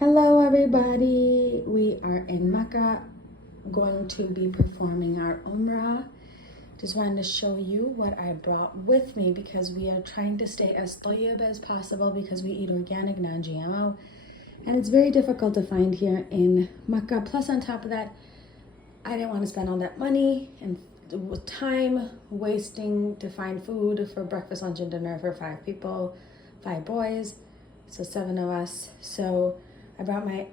Hello everybody, we are in Mecca going to be performing our Umrah. Just wanted to show you what I brought with me because we are trying to stay as Tayyib as possible because we eat organic, non-GMO, and it's very difficult to find here in Mecca. Plus on top of that, I didn't want to spend all that money and time wasting to find food for breakfast, lunch, and dinner for 5 people, 5 boys, so 7 of us. So I brought my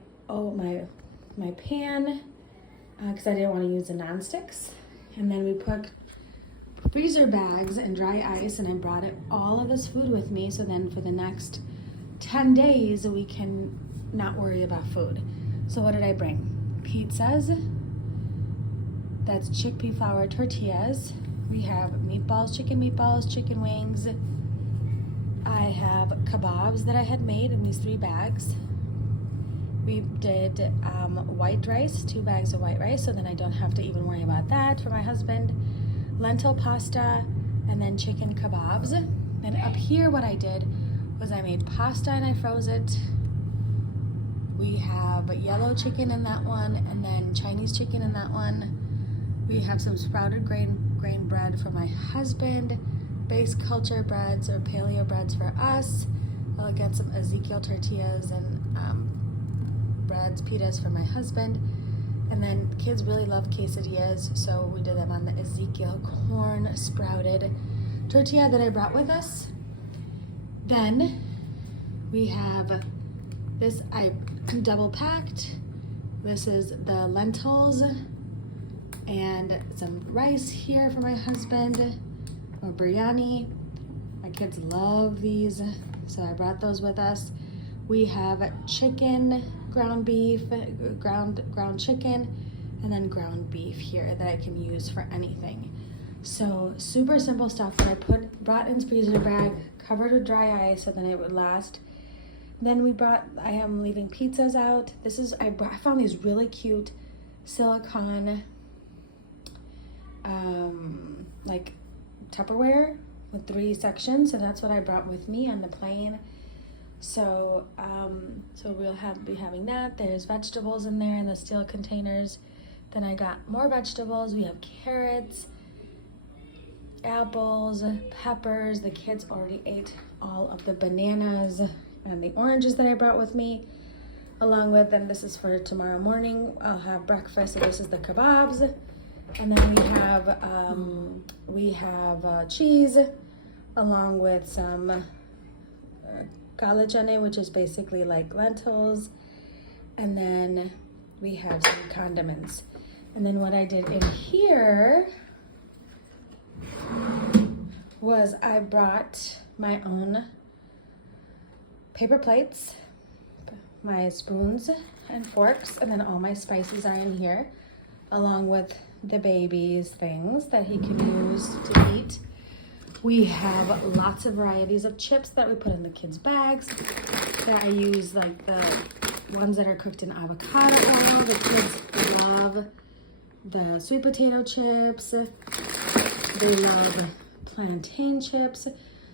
pan because I didn't want to use the non-sticks, and then we put freezer bags and dry ice, and I brought all of this food with me, so then for the next 10 days we can not worry about food. So what did I bring? Pizzas, that's chickpea flour tortillas. We have meatballs, chicken wings. I have kebabs that I had made in these 3 bags. We did white rice, 2 bags of white rice, so then I don't have to even worry about that for my husband. Lentil pasta, and then chicken kebabs. And up here what I did was I made pasta and I froze it. We have yellow chicken in that one, and then Chinese chicken in that one. We have some sprouted grain bread for my husband, base culture breads or paleo breads for us. I'll get some Ezekiel tortillas and breads, pitas for my husband. And then kids really love quesadillas, so we did them on the Ezekiel corn sprouted tortilla that I brought with us. Then we have this, I double packed. This is the lentils and some rice here for my husband, or biryani. My kids love these, so I brought those with us. We have chicken, ground beef, ground chicken, and then ground beef here that I can use for anything. So super simple stuff that I brought in freezer bag, covered with dry ice so then it would last. Then I am leaving pizzas out. I found these really cute silicone like Tupperware with 3 sections, so that's what I brought with me on the plane. So we'll be having that. There's vegetables in there in the steel containers. Then I got more vegetables. We have carrots, apples, peppers. The kids already ate all of the bananas and the oranges that I brought with me, along with, and this is for tomorrow morning. I'll have breakfast. So this is the kebabs. And then we have cheese, along with some kalachane, which is basically like lentils, and then we have some condiments. And then what I did in here was I brought my own paper plates, my spoons and forks, and then all my spices are in here, along with the baby's things that he can use to eat. We have lots of varieties of chips that we put in the kids' bags that I use, like the ones that are cooked in avocado oil. The kids love the sweet potato chips. They love plantain chips.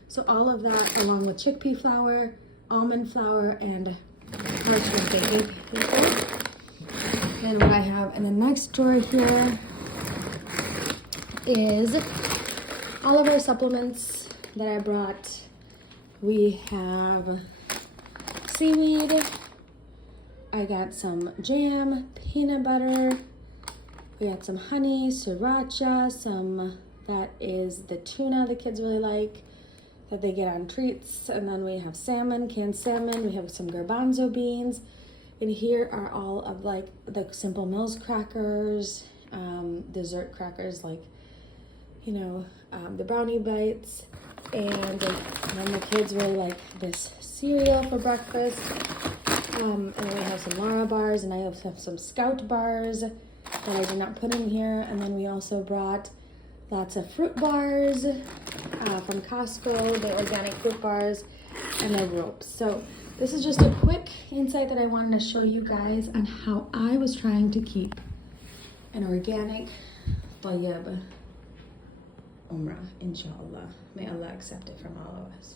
So all of that, along with chickpea flour, almond flour, and parchment baking paper. And what I have in the next drawer here is all of our supplements that I brought. We have seaweed. I got some jam, peanut butter. We got some honey, sriracha, that is the tuna the kids really like, that they get on treats. And then we have salmon, canned salmon. We have some garbanzo beans. And here are all of like the Simple Mills crackers, dessert crackers, like, the brownie bites. And then the kids really like this cereal for breakfast. And we have some Lara bars, and I also have some Scout bars that I did not put in here. And then we also brought lots of fruit bars from Costco, the organic fruit bars, and the ropes. So this is just a quick insight that I wanted to show you guys on how I was trying to keep an organic Tayyib Umrah, inshallah. May Allah accept it from all of us.